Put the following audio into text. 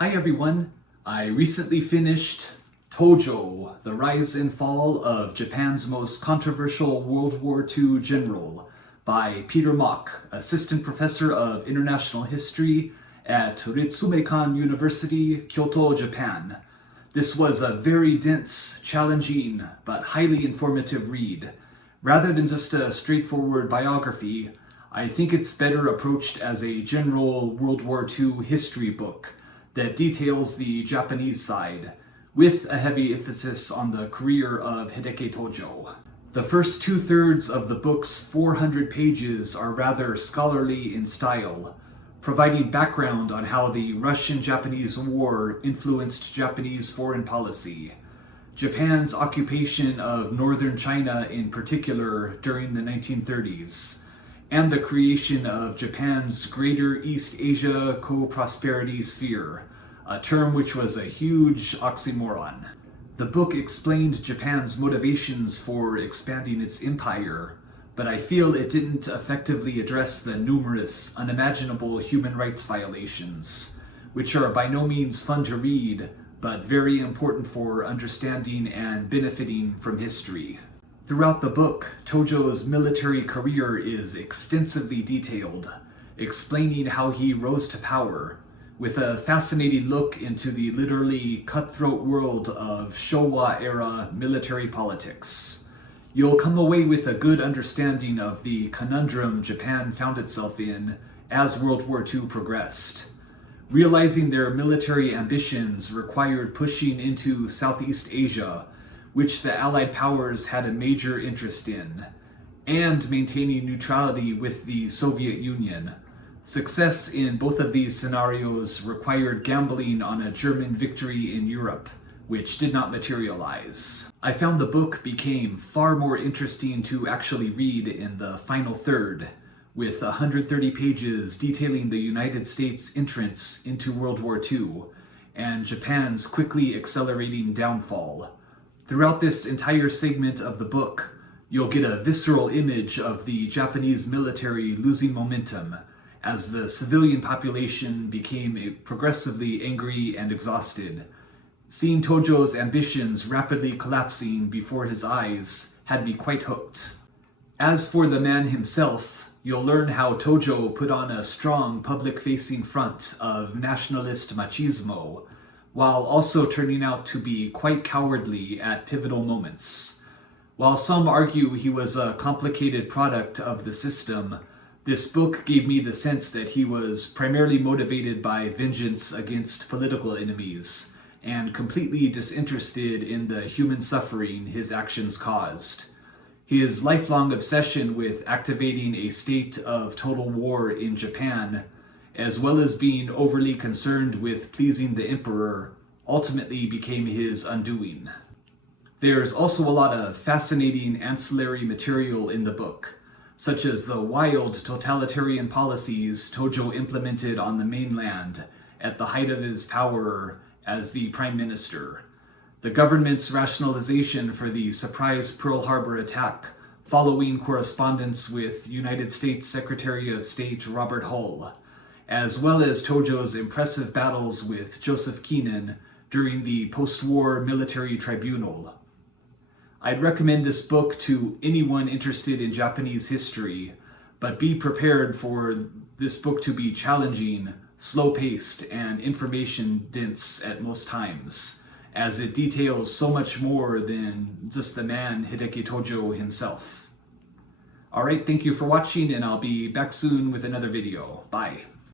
Hi everyone, I recently finished Tojo, The Rise and Fall of Japan's Most Controversial World War II General by Peter Mock, Assistant Professor of International History at Ritsumeikan University, Kyoto, Japan. This was a very dense, challenging, but highly informative read. Rather than just a straightforward biography, I think it's better approached as a general World War II history book that details the Japanese side, with a heavy emphasis on the career of Hideki Tojo. The first two-thirds of the book's 400 pages are rather scholarly in style, providing background on how the Russian-Japanese War influenced Japanese foreign policy, Japan's occupation of northern China in particular during the 1930s, and the creation of Japan's Greater East Asia Co-Prosperity Sphere, a term which was a huge oxymoron. The book explained Japan's motivations for expanding its empire, but I feel it didn't effectively address the numerous, unimaginable human rights violations, which are by no means fun to read, but very important for understanding and benefiting from history. Throughout the book, Tojo's military career is extensively detailed, explaining how he rose to power, with a fascinating look into the literally cutthroat world of Showa-era military politics. You'll come away with a good understanding of the conundrum Japan found itself in as World War II progressed. Realizing their military ambitions required pushing into Southeast Asia, which the Allied powers had a major interest in, and maintaining neutrality with the Soviet Union. Success in both of these scenarios required gambling on a German victory in Europe, which did not materialize. I found the book became far more interesting to actually read in the final third, with 130 pages detailing the United States' entrance into World War II, and Japan's quickly accelerating downfall. Throughout this entire segment of the book, you'll get a visceral image of the Japanese military losing momentum as the civilian population became progressively angry and exhausted. Seeing Tojo's ambitions rapidly collapsing before his eyes had me quite hooked. As for the man himself, you'll learn how Tojo put on a strong public-facing front of nationalist machismo, while also turning out to be quite cowardly at pivotal moments. While some argue he was a complicated product of the system, this book gave me the sense that he was primarily motivated by vengeance against political enemies, and completely disinterested in the human suffering his actions caused. His lifelong obsession with activating a state of total war in Japan, as well as being overly concerned with pleasing the emperor, ultimately became his undoing. There's also a lot of fascinating ancillary material in the book, such as the wild totalitarian policies Tojo implemented on the mainland at the height of his power as the prime minister, the government's rationalization for the surprise Pearl Harbor attack following correspondence with United States Secretary of State Robert Hull, as well as Tojo's impressive battles with Joseph Keenan during the post-war military tribunal. I'd recommend this book to anyone interested in Japanese history, but be prepared for this book to be challenging, slow-paced, and information-dense at most times, as it details so much more than just the man Hideki Tojo himself. Alright, thank you for watching, and I'll be back soon with another video. Bye.